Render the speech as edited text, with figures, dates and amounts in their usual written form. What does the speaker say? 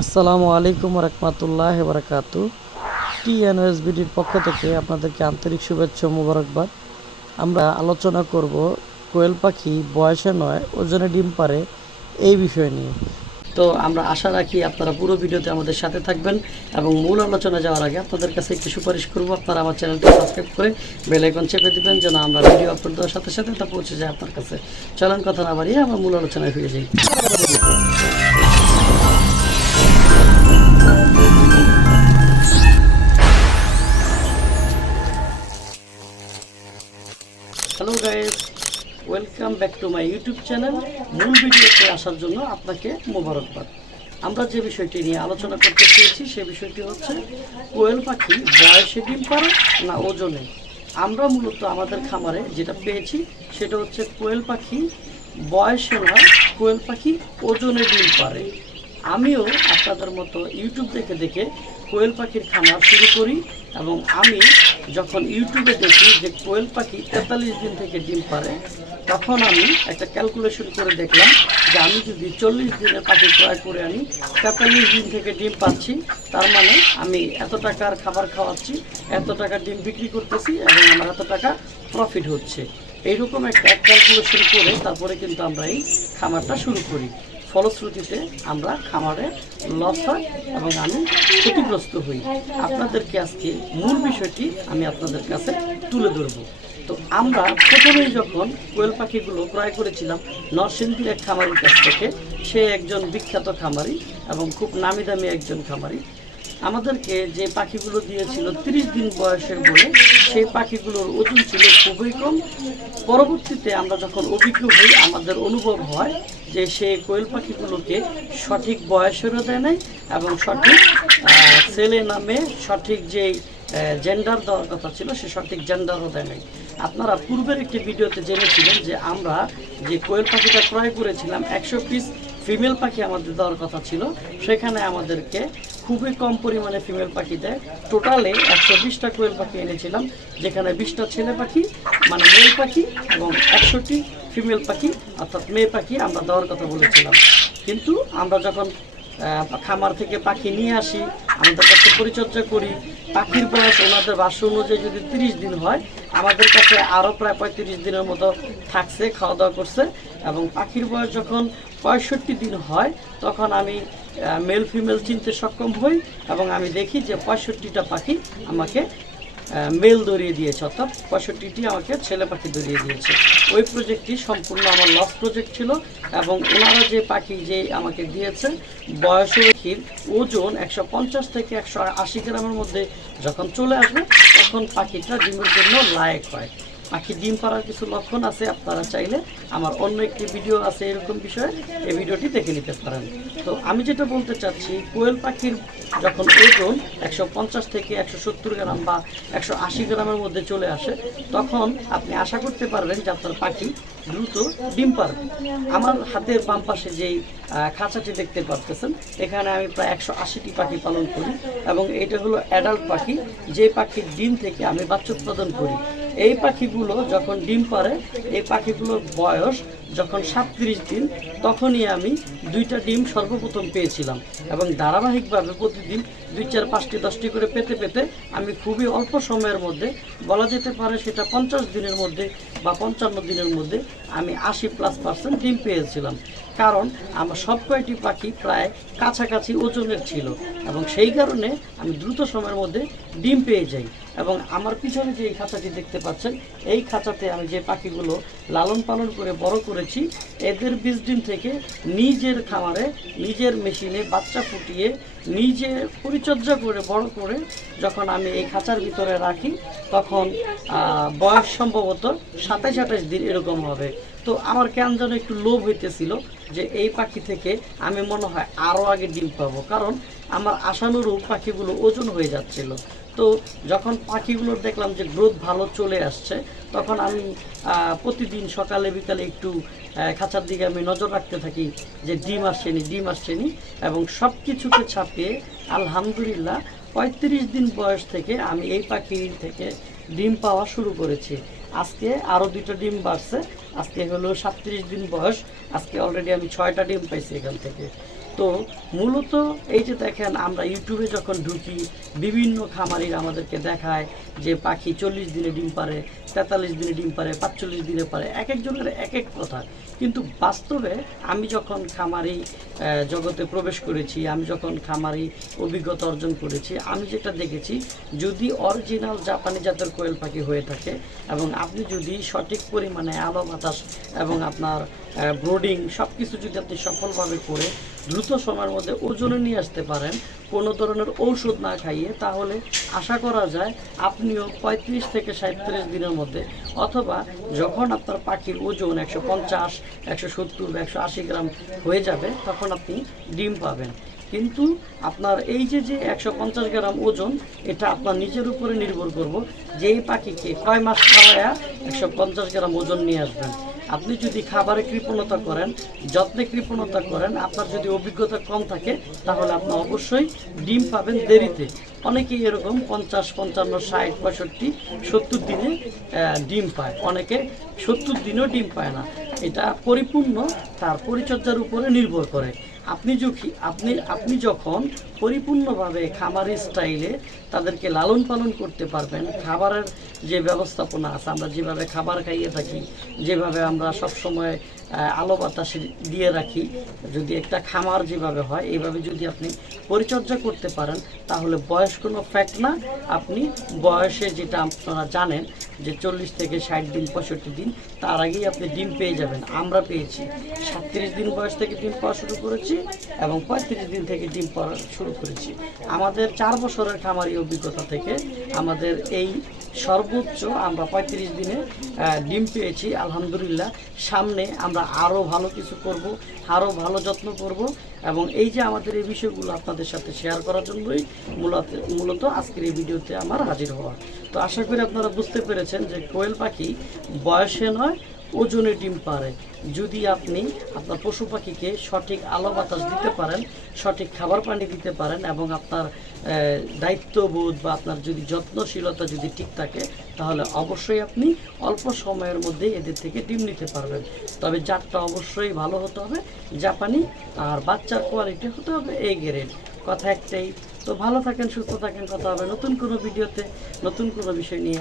আসসালামু আলাইকুম রহমতুল্লাহ বরকাতু। টিএনএসবিডির পক্ষ থেকে আপনাদেরকে আন্তরিক শুভেচ্ছা ও মোবারকবাদ। আমরা আলোচনা করব কোয়েল পাখি বয়সে নয় ওজনে ডিম পারে এই বিষয় নিয়ে। তো আমরা আশা রাখি আপনারা পুরো ভিডিওতে আমাদের সাথে থাকবেন এবং মূল আলোচনা যাওয়ার আগে আপনাদের কাছে একটু সুপারিশ করব, আপনারা আমার চ্যানেলটি সাবস্ক্রাইব করে বেল আইকন চেপে দিবেন যেন আমরা ভিডিও আপলোড দেওয়ার সাথে সাথে তা পৌঁছে যায় আপনার কাছে। চলেন কথা না বাড়িয়ে আমরা মূল আলোচনায় ফিরে যাই। Hello guys, welcome back to my YouTube channel. মূল ভিডিওতে আসার জন্য আপনাকে মোবারকবাদ। আমরা যে বিষয়টি নিয়ে আলোচনা করতে চেয়েছি সে বিষয়টি হচ্ছে কোয়েল পাখি বয়সে ডিম পারে না ওজনে। আমরা মূলত আমাদের খামারে যেটা পেয়েছি সেটা হচ্ছে কোয়েল পাখি বয়সে নয়, কোয়েল পাখি ওজনে ডিম পারে। আমিও আপনাদের মতো ইউটিউব দেখে দেখে কোয়েল পাখির খামার শুরু করি এবং আমি যখন ইউটিউবে দেখি যে কোয়েল পাখি 43 দিন থেকে ডিম পারে, তখন আমি একটা ক্যালকুলেশন করে দেখলাম যে আমি যদি 40 দিনের পাখি ক্রয় করে আনি, 43 দিন থেকে ডিম পাচ্ছি, তার মানে আমি এত টাকার খাবার খাওয়াচ্ছি, এত টাকা ডিম বিক্রি করতেছি এবং আমার এত টাকা প্রফিট হচ্ছে। এইরকম একটা ক্যালকুলেশন করে তারপরে কিন্তু আমরা এই খামারটা শুরু করি। ফলশ্রুতিতে আমরা খামারে লস হয় এবং আমি ক্ষতিগ্রস্ত হই। আপনাদেরকে আজকে মূল বিষয়টি আমি আপনাদের কাছে তুলে ধরব। তো আমরা প্রথমেই যখন কোয়েল পাখিগুলো ক্রয় করেছিলাম নরসিংদীর এক খামারির কাছ থেকে, সে একজন বিখ্যাত খামারি এবং খুব নামি দামি একজন খামারি। আমাদেরকে যে পাখিগুলো দিয়েছিল 30 দিন বয়সের বলে, সেই পাখিগুলোর ওজন ছিল খুবই কম। পরবর্তীতে আমরা যখন অভিজ্ঞ হই আমাদের অনুভব হয় যে সে কোয়েল পাখিগুলোকে সঠিক বয়সেরও দেয় নাই এবং সঠিক ছেলে নামে সঠিক যেই জেন্ডার দেওয়ার কথা ছিল সে সঠিক জেন্ডারও দেয় নাই। আপনারা পূর্বের একটি ভিডিওতে জেনেছিলেন যে আমরা যে কোয়েল পাখিটা ক্রয় করেছিলাম 100 পিস ফিমেল পাখি আমাদের দেওয়ার কথা ছিল, সেখানে আমাদেরকে খুবই কম পরিমাণে ফিমেল পাখি দেয়। টোটালে 120টা কোয়েল পাখি এনেছিলাম, যেখানে 20টা ছেলে পাখি মানে মেল পাখি এবং 100টি ফিমেল পাখি অর্থাৎ মেয়ে পাখি আমরা দেওয়ার কথা বলেছিলাম। কিন্তু আমরা যখন খামার থেকে পাখি নিয়ে আসি, আমাদের কাছে পরিচর্যা করি, পাখির বয়স ওনাদের ভাষ্য অনুযায়ী যদি 30 দিন হয়, আমাদের কাছে আরও প্রায় 35 দিনের মতো থাকছে, খাওয়া দাওয়া করছে এবং পাখির বয়স যখন 65 দিন হয় তখন আমি মেল ফিমেল চিনতে সক্ষম হই এবং আমি দেখি যে 65টা পাখি আমাকে মেল ধরিয়ে দিয়েছে, অর্থাৎ 65টি আমাকে ছেলে পাখি ধরিয়ে দিয়েছে। ওই প্রজেক্টটি সম্পূর্ণ আমার লস প্রজেক্ট ছিল এবং ওনারা যে পাখি যে আমাকে দিয়েছে বয়সের পাখির ওজন 150 থেকে 180 গ্রামের মধ্যে যখন চলে আসবে তখন পাখিটা ডিমের জন্য লায়ক হয়। পাখি ডিম পাড়ার কিছু লক্ষণ আছে, আপনারা চাইলে আমার অন্য একটি ভিডিও আছে এরকম বিষয়ে, এই ভিডিওটি দেখে নিতে পারেন। তো আমি যেটা বলতে চাচ্ছি, কোয়েল পাখির যখন ওজন 150 থেকে 170 গ্রাম বা 180 গ্রামের মধ্যে চলে আসে, তখন আপনি আশা করতে পারবেন যে আপনার পাখি দ্রুত ডিম পারবে। আমার হাতের বাম পাশে যেই খাঁচাটি দেখতে পারতেছেন, এখানে আমি প্রায় 180টি পাখি পালন করি এবং এটা হলো অ্যাডাল্ট পাখি, যে পাখির ডিম থেকে আমি বাচ্চা উৎপাদন করি। এই পাখিগুলো যখন ডিম পারে, এই পাখিগুলোর বয়স যখন 37 দিন, তখনই আমি 2টা ডিম সর্বপ্রথম পেয়েছিলাম এবং ধারাবাহিকভাবে প্রতিদিন 2, 4, 5টি 10টি করে পেতে পেতে আমি খুবই অল্প সময়ের মধ্যে, বলা যেতে পারে সেটা 50 দিনের মধ্যে বা 55 দিনের মধ্যে আমি 80+% ডিম পেয়েছিলাম। কারণ আমার সব কয়টি পাখি প্রায় কাছাকাছি ওজনের ছিল এবং সেই কারণে আমি দ্রুত সময়ের মধ্যে ডিম পেয়ে যাই। এবং আমার পিছনে যে এই খাঁচাটি দেখতে পাচ্ছেন, এই খাঁচাতে আমি যে পাখিগুলো লালন পালন করে বড় করেছি, এদের 20 দিন থেকে নিজের খামারে নিজের মেশিনে বাচ্চা ফুটিয়ে নিজে পরিচর্যা করে বড় করে যখন আমি এই খাঁচার ভিতরে রাখি, তখন বয়স সম্ভবত 27-28 দিন এরকম হবে। তো আমার কেন যেন একটু লোভ হইতেছিল যে এই পাখি থেকে আমি মনে হয় আরও আগে ডিম পাবো, কারণ আমার আশানুরূপ পাখিগুলো ওজন হয়ে যাচ্ছিল। তো যখন পাখিগুলোর দেখলাম যে গ্রোথ ভালো চলে আসছে, তখন আমি প্রতিদিন সকালে বিকালে একটু খাঁচার দিকে আমি নজর রাখতে থাকি যে ডিম আসছেনি এবং সব কিছুকে ছাপিয়ে আলহামদুলিল্লাহ 35 দিন বয়স থেকে আমি এই পাখি থেকে ডিম পাওয়া শুরু করেছি। আজকে আরও 2টা ডিম বাড়ছে, আজকে হলো 37 দিন বয়স, আজকে অলরেডি আমি 6টা ডিম পাইছি এখান থেকে। তো তো মূলত এই যে দেখেন আমরা ইউটিউবে যখন ঢুকি বিভিন্ন খামারিরা আমাদেরকে দেখায় যে পাখি 40 দিনে ডিম পারে, 43 দিনে ডিম পারে, 45 দিনে পারে, এক একজনের এক এক কথা। কিন্তু বাস্তবে আমি যখন খামারি জগতে প্রবেশ করেছি, আমি যখন খামারি অভিজ্ঞতা অর্জন করেছি, আমি যেটা দেখেছি, যদি অরিজিনাল জাপানি জাতের কোয়েল পাখি হয়ে থাকে এবং আপনি যদি সঠিক পরিমাণে আলো বাতাস এবং আপনার ব্রোডিং সব কিছু যদি আপনি সফলভাবে করে দ্রুত সময়ের মধ্যে ওজনে নিয়ে আসতে পারেন, কোনো ধরনের ঔষধ না খাইয়ে, তাহলে আশা করা যায় আপনিও 35 থেকে 37 দিনের মধ্যে, অথবা যখন আপনার পাখির ওজন 150, 170, 180 গ্রাম হয়ে যাবে, তখন আপনি ডিম পাবেন। কিন্তু আপনার এই যে 150 গ্রাম ওজন, এটা আপনার নিজের উপরে নির্ভর করব যে এই পাখিকে কয় মাস খাওয়ায়া 150 গ্রাম ওজন নিয়ে আসবেন। আপনি যদি খাবারে কৃপণতা করেন, যত্নে কৃপণতা করেন, আপনার যদি অভিজ্ঞতা কম থাকে, তাহলে আপনি অবশ্যই ডিম পাবেন দেরিতে। অনেকেই এরকম 50, 55, 60, 65, 70 দিনে ডিম পায়, অনেকে 70 দিনেও ডিম পায় না। এটা পরিপূর্ণ তার পরিচর্যার উপরে নির্ভর করে। আপনি যখন পরিপূর্ণভাবে খামারি স্টাইলে তাদেরকে লালন পালন করতে পারবেন, খাবারের যে ব্যবস্থাপনা আছে, আমরা যেভাবে খাবার খাইয়ে থাকি, যেভাবে আমরা সবসময় আলো বাতাস দিয়ে রাখি, যদি একটা খামার যেভাবে হয় এইভাবে যদি আপনি পরিচর্যা করতে পারেন, তাহলে বয়স কোনো ফ্যাক্ট না। আপনি বয়সে যেটা আপনারা জানেন যে 40 থেকে 60 দিন, 65 দিন, তার আগেই আপনি ডিম পেয়ে যাবেন। আমরা পেয়েছি 37 দিন বয়স থেকে ডিম পাওয়া শুরু করেছি এবং 35 দিন থেকে ডিম পাওয়া শুরু করেছি। আমাদের 4 বছরের খামারি অভিজ্ঞতা থেকে আমাদের এই সর্বোচ্চ আমরা 35 দিনে ডিম পেয়েছি আলহামদুলিল্লাহ। সামনে আমরা আরও ভালো কিছু করব, আরও ভালো যত্ন করব, এবং এই যে আমাদের এই বিষয়গুলো আপনাদের সাথে শেয়ার করার জন্যই মূলত আজকের এই ভিডিওতে আমার হাজির হওয়া। তো আশা করি আপনারা বুঝতে পেরেছেন যে কোয়েল পাখি বয়সে নয়, ওজনে ডিম পারে। যদি আপনি আপনার পশু পাখিকে সঠিক আলো বাতাস দিতে পারেন, সঠিক খাবার পানি দিতে পারেন, এবং আপনার দায়িত্ববোধ বা আপনার যদি যত্নশীলতা যদি ঠিক থাকে, তাহলে অবশ্যই আপনি অল্প সময়ের মধ্যে এদের থেকে ডিম নিতে পারবেন। তবে জাতটা অবশ্যই ভালো হতে হবে, জাপানি, আর বাচ্চার কোয়ালিটি হতে হবে এ গ্রেড। কথা একটাই। তো ভালো থাকেন, সুস্থ থাকেন, কথা হবে নতুন কোনো ভিডিওতে, নতুন কোনো বিষয় নিয়ে